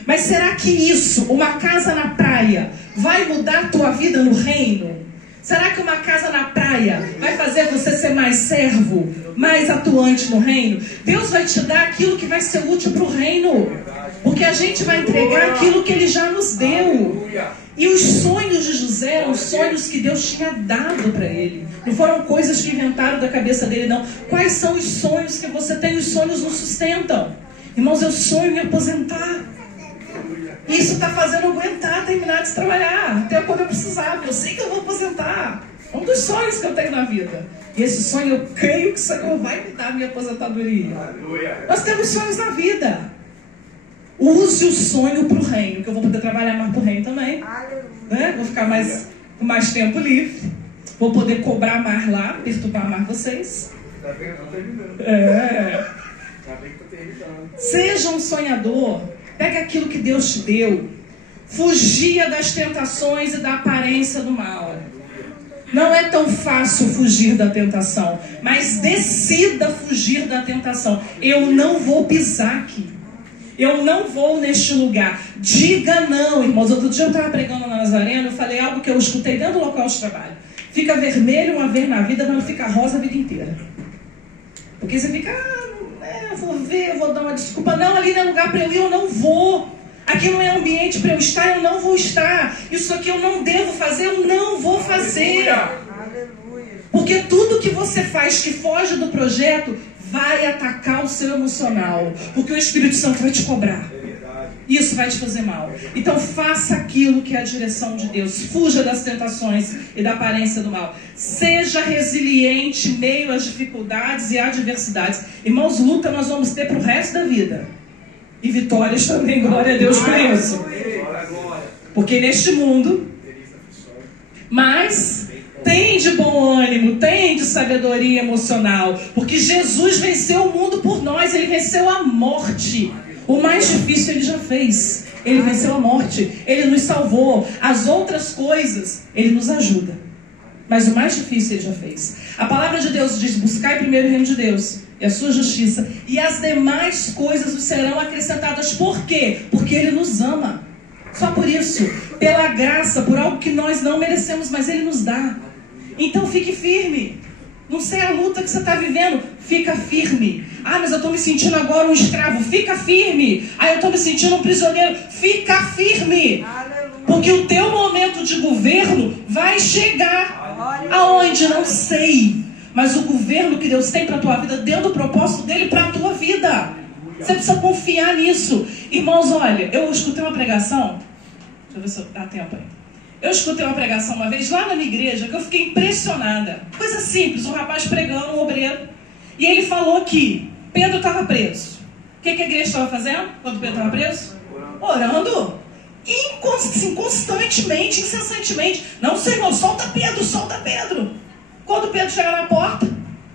Mas será que isso, uma casa na praia, vai mudar a tua vida no reino? Será que uma casa na praia vai fazer você ser mais servo, mais atuante no reino? Deus vai te dar aquilo que vai ser útil para o reino. Porque a gente vai entregar aquilo que Ele já nos deu. E os sonhos de José eram sonhos que Deus tinha dado para ele. Não foram coisas que inventaram da cabeça dele, não. Quais são os sonhos que você tem? Os sonhos nos sustentam. Irmãos, eu sonho em me aposentar. E isso está fazendo eu aguentar, terminar de trabalhar, até quando eu precisar. Eu sei que eu vou aposentar. É um dos sonhos que eu tenho na vida. E esse sonho, eu creio que o Senhor vai me dar a minha aposentadoria. Nós temos sonhos na vida. Use o sonho para o reino, que eu vou poder trabalhar mais para o reino também. Né? Vou ficar com mais tempo livre. Vou poder cobrar mais lá, perturbar mais vocês. Seja um sonhador. Pega aquilo que Deus te deu. Fugia das tentações e da aparência do mal. Não é tão fácil fugir da tentação, mas decida fugir da tentação. Eu não vou pisar aqui. Eu não vou neste lugar. Diga não, irmãos. Outro dia eu estava pregando na Nazareno, eu falei algo que eu escutei dentro do local de trabalho. Fica vermelho uma vez na vida, não fica rosa a vida inteira. Porque você fica, vou ver, vou dar uma desculpa. Não, ali não é lugar para eu ir, eu não vou. Aqui não é ambiente para eu estar, eu não vou estar. Isso aqui eu não devo fazer, eu não vou fazer. Porque tudo que você faz que foge do projeto vai atacar o seu emocional. Porque o Espírito Santo vai te cobrar. Isso vai te fazer mal. Então faça aquilo que é a direção de Deus. Fuja das tentações e da aparência do mal. Seja resiliente em meio às dificuldades e adversidades. Irmãos, luta nós vamos ter para o resto da vida. E vitórias também, glória a Deus por isso. Porque neste mundo, mas tem de bom ânimo, tem de sabedoria emocional. Porque Jesus venceu o mundo por nós, Ele venceu a morte. O mais difícil Ele já fez. Ele venceu a morte, Ele nos salvou. As outras coisas, Ele nos ajuda. Mas o mais difícil Ele já fez. A palavra de Deus diz: buscai primeiro o reino de Deus e a sua justiça, e as demais coisas nos serão acrescentadas. Por quê? Porque Ele nos ama. Só por isso. Pela graça, por algo que nós não merecemos, mas Ele nos dá. Então fique firme. Não sei a luta que você está vivendo. Fica firme. Ah, mas eu estou me sentindo agora um escravo. Fica firme. Ah, eu estou me sentindo um prisioneiro. Fica firme. Porque o teu momento de governo vai chegar. Aonde? Não sei. Mas o governo que Deus tem para a tua vida, dentro do propósito dele para a tua vida. Você precisa confiar nisso. Irmãos, olha, eu escutei uma pregação. Deixa eu ver se dá tempo aí. Eu escutei uma pregação uma vez lá na minha igreja que eu fiquei impressionada. Coisa simples, um rapaz pregando, um obreiro. E ele falou que Pedro estava preso. O que a igreja estava fazendo quando Pedro estava preso? Orando. Constantemente, incessantemente. Não, Senhor, solta Pedro, solta Pedro. Quando Pedro chega na porta,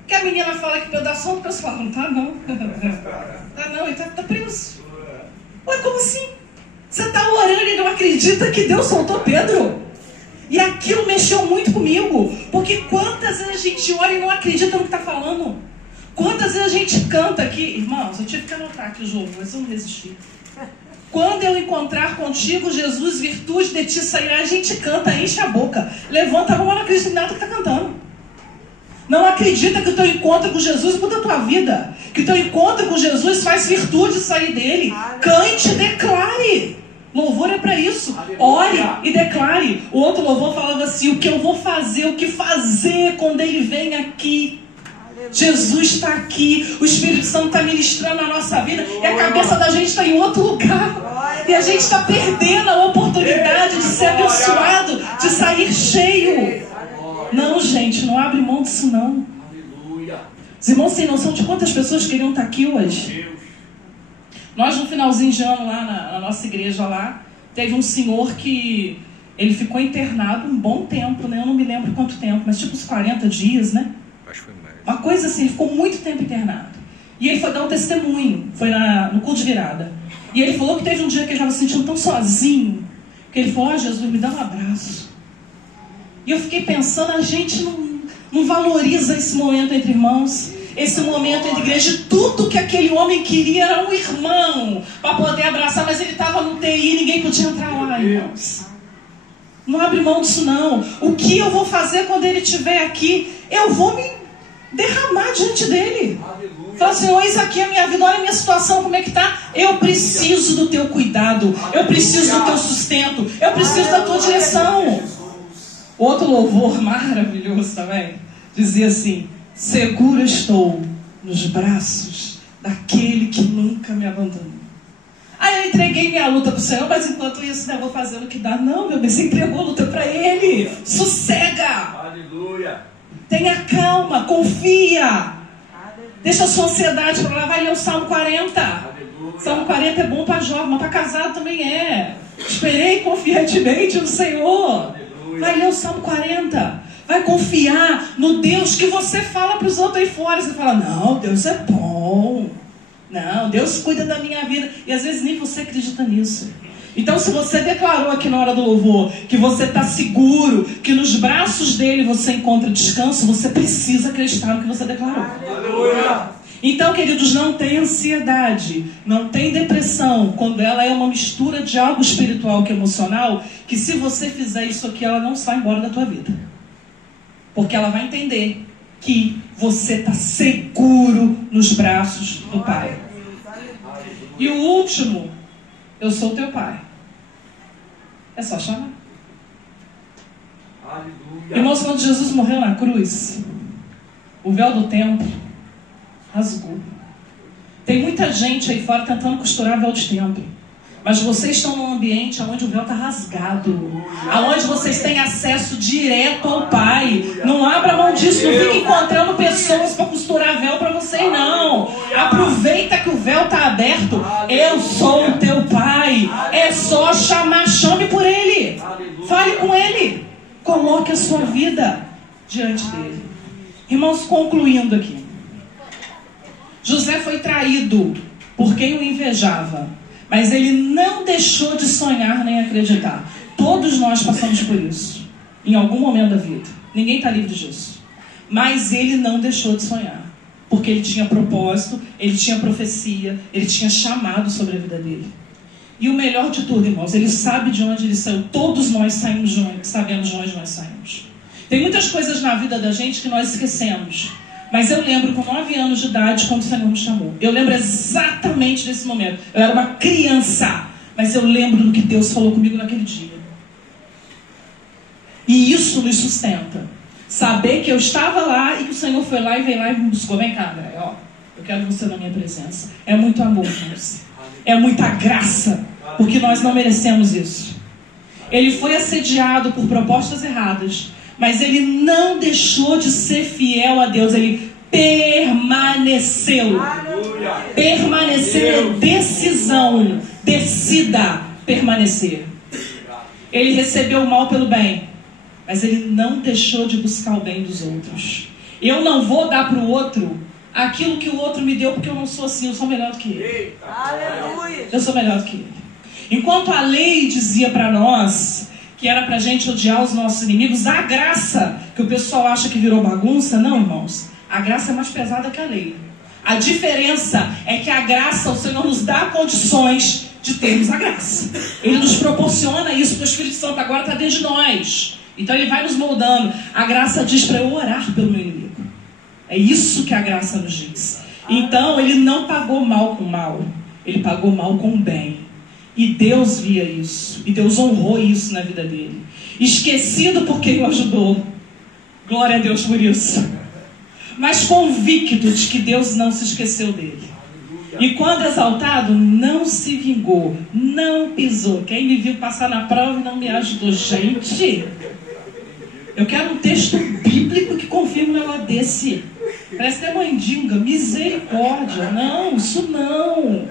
que a menina fala que Pedro dá solto, Pedro fala: não tá não. Tá não, ele tá preso. Ué, como assim? Você está orando e não acredita que Deus soltou Pedro? E aquilo mexeu muito comigo. Porque quantas vezes a gente ora e não acredita no que está falando? Quantas vezes a gente canta aqui? Irmãos, eu tive que anotar aqui o jogo, mas eu não resisti. Quando eu encontrar contigo, Jesus, virtude de ti sairá. A gente canta, enche a boca. Levanta a mão, não acredita em nada que está cantando. Não acredita que o teu encontro com Jesus muda a tua vida. Que o teu encontro com Jesus faz virtude sair dele. Cante, declare. Louvor é para isso. Ore e declare. O outro louvor falava assim: o que eu vou fazer, o que fazer quando ele vem aqui. Jesus está aqui. O Espírito Santo está ministrando na nossa vida. E a cabeça da gente está em outro lugar. E a gente está perdendo a oportunidade de ser abençoado, de sair cheio. Não, gente, não abre mão disso não. Os irmãos têm noção de quantas pessoas queriam estar aqui hoje? Nós no finalzinho de ano lá na nossa igreja lá, teve um senhor que ele ficou internado um bom tempo, né? Eu não me lembro quanto tempo, mas tipo uns 40 dias, né? Acho que foi mais. Uma coisa assim, ele ficou muito tempo internado. E ele foi dar um testemunho, foi no culto de virada. E ele falou que teve um dia que ele estava se sentindo tão sozinho, que ele falou: Jesus, me dá um abraço. E eu fiquei pensando, a gente não valoriza esse momento entre irmãos, esse momento entre igreja. Tudo que aquele homem queria era um irmão para poder abraçar, mas ele estava no TI e ninguém podia entrar lá, irmãos. Não abre mão disso não. O que eu vou fazer quando ele estiver aqui? Eu vou me derramar diante dele. Fala, Senhor, isso aqui é a minha vida, olha a minha situação, como é que está? Eu preciso do teu cuidado, eu preciso do teu sustento, eu preciso da tua direção. Outro louvor maravilhoso também, dizia assim: seguro estou nos braços daquele que nunca me abandonou. Aí eu entreguei minha luta para o Senhor, mas enquanto isso, eu vou fazendo o que dá. Não, meu bem, você entregou a luta para Ele. Sossega. Aleluia. Tenha calma, confia. Deixa a sua ansiedade para lá, vai ler o Salmo 40. Aleluia. Salmo 40 é bom para jovem, mas para casado também é. Esperei confiantemente no Senhor. Aleluia. Vai ler o Salmo 40. Vai confiar no Deus que você fala para os outros aí fora. Você fala, não, Deus é bom. Não, Deus cuida da minha vida. E às vezes nem você acredita nisso. Então, se você declarou aqui na hora do louvor que você está seguro, que nos braços dele você encontra descanso, você precisa acreditar no que você declarou. Aleluia. Então, queridos, não tem ansiedade, não tem depressão, quando ela é uma mistura de algo espiritual que emocional, que se você fizer isso aqui, ela não sai embora da tua vida. Porque ela vai entender que você está seguro nos braços do Pai. E o último, eu sou teu Pai. É só chamar. Aleluia. Irmãos, quando Jesus morreu na cruz, o véu do templo rasgou. Tem muita gente aí fora tentando costurar véu de templo. Mas vocês estão num ambiente onde o véu está rasgado, onde vocês têm acesso direto ao Pai. Não abra mão disso, não fique encontrando pessoas para costurar véu para você, não. Aproveita que o véu está aberto. Eu sou o teu Pai. É só chamar, chame por Ele. Fale com Ele. Coloque a sua vida diante dele. Irmãos, concluindo aqui. José foi traído por quem o invejava. Mas ele não deixou de sonhar nem acreditar. Todos nós passamos por isso. Em algum momento da vida. Ninguém está livre disso. Mas ele não deixou de sonhar. Porque ele tinha propósito, ele tinha profecia, ele tinha chamado sobre a vida dele. E o melhor de tudo, irmãos, ele sabe de onde ele saiu. Todos nós sabemos de onde nós saímos. Tem muitas coisas na vida da gente que nós esquecemos. Mas eu lembro com 9 anos de idade quando o Senhor me chamou. Eu lembro exatamente desse momento. Eu era uma criança, mas eu lembro do que Deus falou comigo naquele dia. E isso nos sustenta. Saber que eu estava lá e que o Senhor foi lá e veio lá e me buscou. Vem cá, André, ó, eu quero você na minha presença. É muito amor, irmãos. É muita graça, porque nós não merecemos isso. Ele foi assediado por propostas erradas, mas ele não deixou de ser fiel a Deus. Ele permaneceu. Permanecer é decisão. Decida permanecer. Ele recebeu o mal pelo bem, mas ele não deixou de buscar o bem dos outros. Eu não vou dar para o outro aquilo que o outro me deu, porque eu não sou assim. Eu sou melhor do que ele. Eu sou melhor do que ele. Enquanto a lei dizia para nós que era pra gente odiar os nossos inimigos, a graça, que o pessoal acha que virou bagunça, não, irmãos. A graça é mais pesada que a lei. A diferença é que a graça, o Senhor nos dá condições de termos a graça. Ele nos proporciona isso, porque o Espírito Santo agora está dentro de nós. Então ele vai nos moldando. A graça diz para eu orar pelo meu inimigo. É isso que a graça nos diz. Então ele não pagou mal com mal. Ele pagou mal com bem. E Deus via isso. E Deus honrou isso na vida dele. Esquecido por quem o ajudou. Glória a Deus por isso. Mas convicto de que Deus não se esqueceu dele. E quando exaltado, não se vingou. Não pisou. Quem me viu passar na prova e não me ajudou. Gente, eu quero um texto bíblico que confirme um negócio desse. Parece até mandinga. Misericórdia. Não, isso não.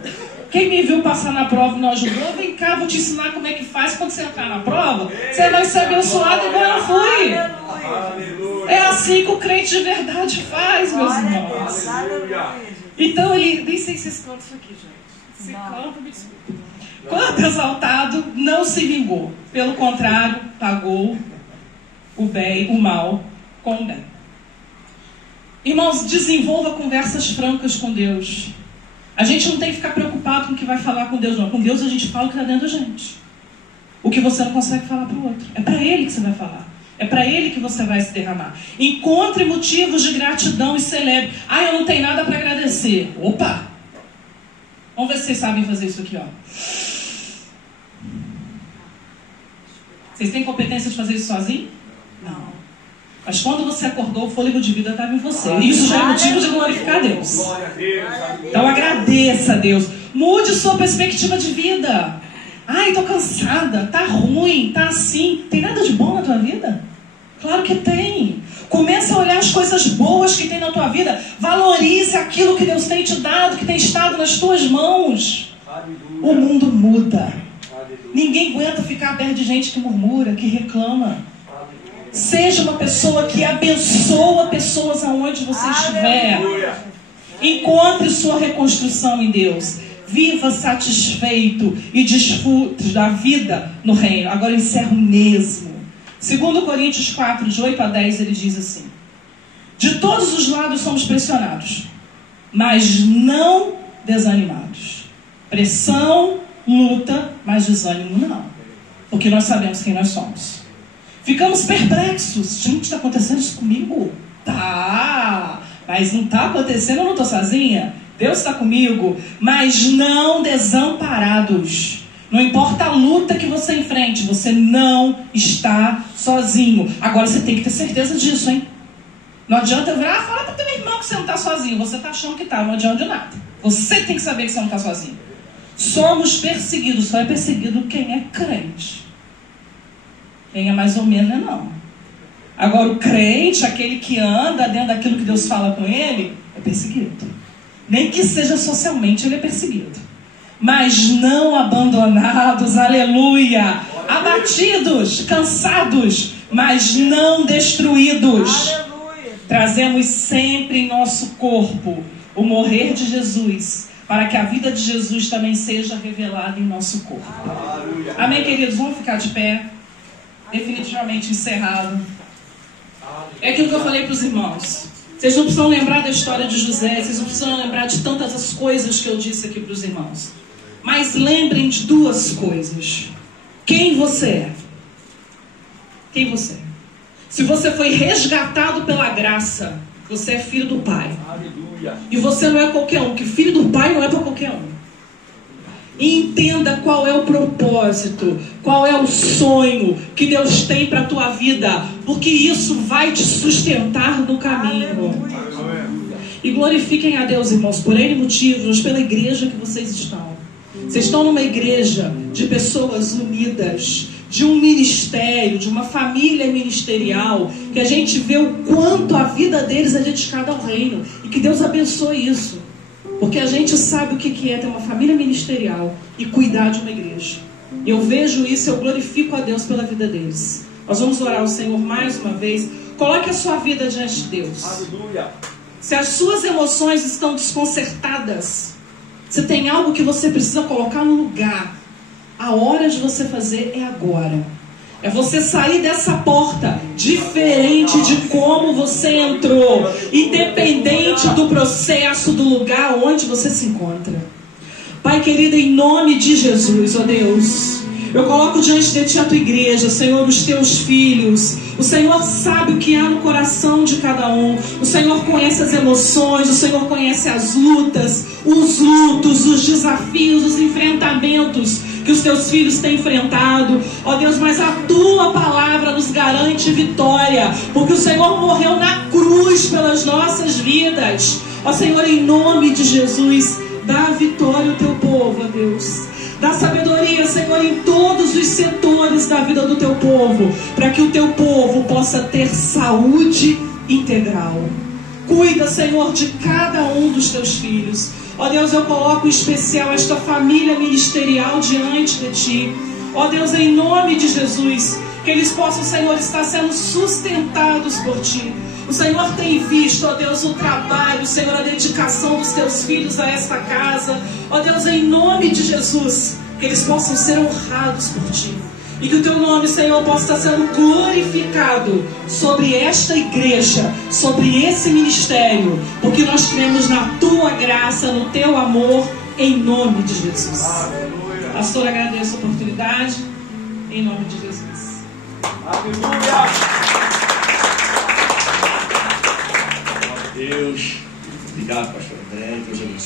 Quem me viu passar na prova e não ajudou, vem cá, vou te ensinar como é que faz quando você entrar na prova. Você vai ser abençoado igual eu fui. É assim que o crente de verdade faz, meus irmãos. Então ele... Nem sei se vocês cantam isso aqui, gente. Se canta, me desculpa. Quando exaltado, não se vingou. Pelo contrário, pagou o bem, o mal com o bem. Irmãos, desenvolva conversas francas com Deus. A gente não tem que ficar preocupado com o que vai falar com Deus, não. Com Deus a gente fala o que está dentro da gente. o que você não consegue falar para o outro. É para ele que você vai falar. É para ele que você vai se derramar. Encontre motivos de gratidão e celebre. Ah, eu não tenho nada para agradecer. Opa! Vamos ver se vocês sabem fazer isso aqui, ó. Vocês têm competência de fazer isso sozinho? Não. Mas quando você acordou, o fôlego de vida estava em você. Isso já é motivo de glorificar a Deus. Então agradeça a Deus. Mude sua perspectiva de vida. Ai, tô cansada, tá ruim, tá assim. Tem nada de bom na tua vida? Claro que tem. Começa a olhar as coisas boas que tem na tua vida. Valorize aquilo que Deus tem te dado, que tem estado nas tuas mãos. O mundo muda. Ninguém aguenta ficar perto de gente que murmura, que reclama. Seja uma pessoa que abençoa pessoas aonde você estiver. Encontre sua reconstrução em Deus. Viva satisfeito e desfrute da vida no reino. Agora eu encerro mesmo. 2 Coríntios 4, de 8 a 10, ele diz assim: de todos os lados somos pressionados, mas não desanimados. Pressão, luta, mas desânimo não. Porque nós sabemos quem nós somos. Ficamos perplexos. Gente, está acontecendo isso comigo? Tá, mas não está acontecendo, eu não estou sozinha. Deus está comigo. Mas não desamparados. Não importa a luta que você enfrente, você não está sozinho. Agora você tem que ter certeza disso, hein? Não adianta eu virar, fala para o teu irmão que você não está sozinho. Você está achando que está, não adianta de nada. Você tem que saber que você não está sozinho. Somos perseguidos, só é perseguido quem é crente. Quem é mais ou menos não. Agora o crente, aquele que anda dentro daquilo que Deus fala com ele, é perseguido. Nem que seja socialmente, ele é perseguido. Mas não abandonados, aleluia. Abatidos, cansados, mas não destruídos. Aleluia. Trazemos sempre em nosso corpo o morrer de Jesus, para que a vida de Jesus também seja revelada em nosso corpo. Aleluia. Amém, queridos? Vamos ficar de pé. Definitivamente encerrado. É aquilo que eu falei para os irmãos. Vocês não precisam lembrar da história de José. Vocês não precisam lembrar de tantas as coisas que eu disse aqui para os irmãos. Mas lembrem de duas coisas. Quem você é? Quem você é? Se você foi resgatado pela graça, você é filho do Pai. Aleluia. E você não é qualquer um, que filho do Pai não é para qualquer um. E entenda qual é o propósito, qual é o sonho que Deus tem para a tua vida, porque isso vai te sustentar no caminho. Aleluia. E glorifiquem a Deus, irmãos, por N motivos, pela igreja que vocês estão. Vocês estão numa igreja de pessoas unidas, de um ministério, de uma família ministerial, que a gente vê o quanto a vida deles é dedicada ao reino, e que Deus abençoe isso. Porque a gente sabe o que é ter uma família ministerial e cuidar de uma igreja. Eu vejo isso, eu glorifico a Deus pela vida deles. Nós vamos orar ao Senhor mais uma vez. Coloque a sua vida diante de Deus. Aleluia. Se as suas emoções estão desconcertadas, se tem algo que você precisa colocar no lugar, a hora de você fazer é agora. É você sair dessa porta diferente de como você entrou, independente do processo, do lugar onde você se encontra. Pai querido, em nome de Jesus, ó Deus, eu coloco diante de Ti a Tua igreja, Senhor, os Teus filhos. O Senhor sabe o que há no coração de cada um. O Senhor conhece as emoções, o Senhor conhece as lutas, os lutos, os desafios, os enfrentamentos que os Teus filhos têm enfrentado. Ó Deus, mas a Tua palavra nos garante vitória, porque o Senhor morreu na cruz pelas nossas vidas. Ó Senhor, em nome de Jesus, dá vitória ao Teu povo, ó Deus. Dá sabedoria, Senhor, em todos os setores da vida do Teu povo, para que o Teu povo possa ter saúde integral. Cuida, Senhor, de cada um dos Teus filhos. Ó Deus, eu coloco em especial esta família ministerial diante de Ti. Ó Deus, em nome de Jesus, que eles possam, Senhor, estar sendo sustentados por Ti. O Senhor tem visto, ó Deus, o trabalho, Senhor, a dedicação dos Teus filhos a esta casa. Ó Deus, em nome de Jesus, que eles possam ser honrados por Ti. E que o Teu nome, Senhor, possa estar sendo glorificado sobre esta igreja, sobre esse ministério, porque nós cremos na Tua graça, no Teu amor, em nome de Jesus. Aleluia. Pastor, agradeço a oportunidade. Em nome de Jesus. Aleluia! Deus. Obrigado, pastor André. Deus abençoe.